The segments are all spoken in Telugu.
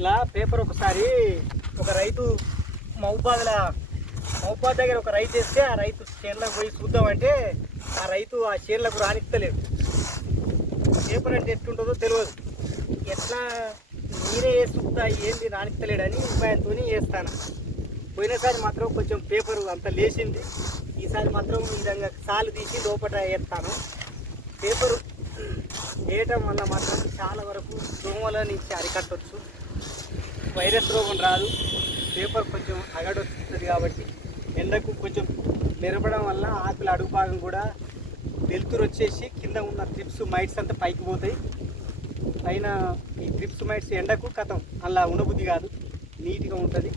ఇట్లా పేపర్ ఒకసారి ఒక రైతు మహబాద్ల మహబాద్ దగ్గర ఒక రైతు వేస్తే ఆ రైతు చీరలకు పోయి చూద్దామంటే ఆ రైతు ఆ చీరలకు రానిస్తలేదు. పేపర్ అంటే ఎట్లుంటుందో తెలియదు. ఎట్లా నేనే వేస్తుంటా ఏంది రానిస్తలేడని ఉపాయంతో వేస్తాను. పోయినసారి మాత్రం కొంచెం పేపర్ అంత లేచింది. ఈసారి మాత్రం ఈ విధంగా సాలు తీసి లోపల వేస్తాను. పేపరు చేయటం వల్ల మాత్రం చాలా వరకు దోమల నుంచి అరికట్టవచ్చు వైరస్ రోగం రాదు. పేపర్ కొంచెం అగడొస్తుంది కాబట్టి ఎండకు కొంచెం మెరపడం వల్ల ఆకుల అడుగు భాగం కూడా వెలుతురు వచ్చేసి కింద ఉన్న ట్రిప్స్ మైట్స్ అంతా పైకి పోతాయి. పైన ఈ ట్రిప్స్ మైట్స్ ఎండకు కథం అలా ఉండబుద్ధి కాదు. నీట్గా ఉంటుంది.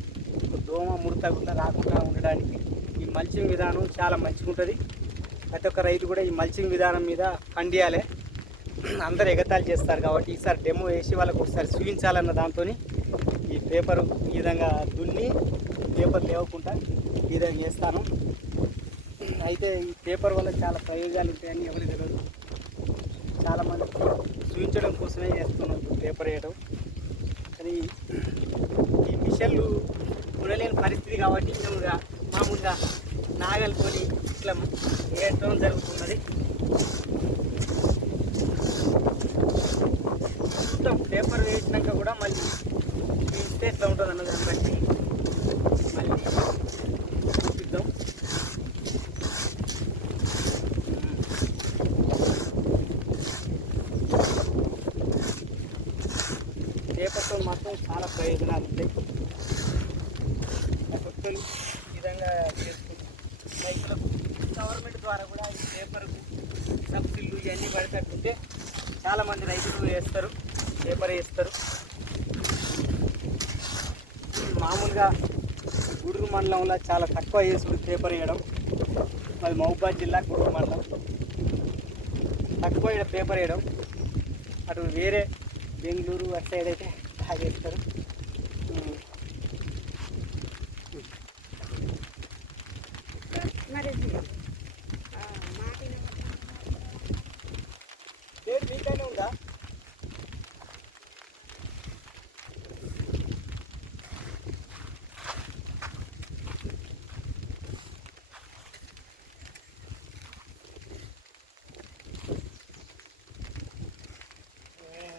దోమ ముడతకుండా రాకుండా ఉండడానికి ఈ మల్చింగ్ విధానం చాలా మంచిగా ఉంటుంది ప్రతి ఒక్క రైతు కూడా ఈ మల్చింగ్ విధానం మీద పండియాలి. అందరు ఎగతాళి చేస్తారు కాబట్టి ఈసారి డెమో వేసి వాళ్ళకు ఒకసారి చూపించాలన్న దాంతో ఈ పేపర్ ఈ విధంగా దున్ని పేపర్ లేవకుండా ఈ విధంగా చేస్తాను. అయితే ఈ పేపర్ వల్ల చాలా ప్రయోజనాలు ఉంటాయని ఎవరికి తెలియదు. చాలామంది చూపించడం కోసమే చేస్తున్నాం పేపర్ వేయడం. కానీ ఈ మిషన్లు ఉండలేని పరిస్థితి కాబట్టి మేము ఇక మామూలుగా నాగలికొని ఇట్లా వేయడం జరుగుతున్నది. పేపర్ వేసినాక కూడా మళ్ళీ ఇస్తే ఎట్లా ఉంటుంది అన్న దాన్ని బట్టి మళ్ళీ చూపిద్దాం. పేపర్తో మాత్రం చాలా ప్రయోజనాలు ఉంటాయి. ప్రతి ఈ విధంగా చేసుకుంటారు. రైతులకు గవర్నమెంట్ ద్వారా కూడా ఈ పేపర్కు సబ్సిడీలు ఇవన్నీ పడేటట్టుంటే చాలామంది రైతులు వేస్తారు. పేపర్ వేస్తారు. మామూలుగా గుడుగు మండలంలో చాలా తక్కువ వేసుకుని పేపర్ వేయడం. మరి మహబూబాద్ జిల్లా గుడుగు మండలం. తక్కువ పేపర్ వేయడం. అటు వేరే బెంగళూరు అటు సైడ్ అయితే బాగా మీకైనా ఉందా?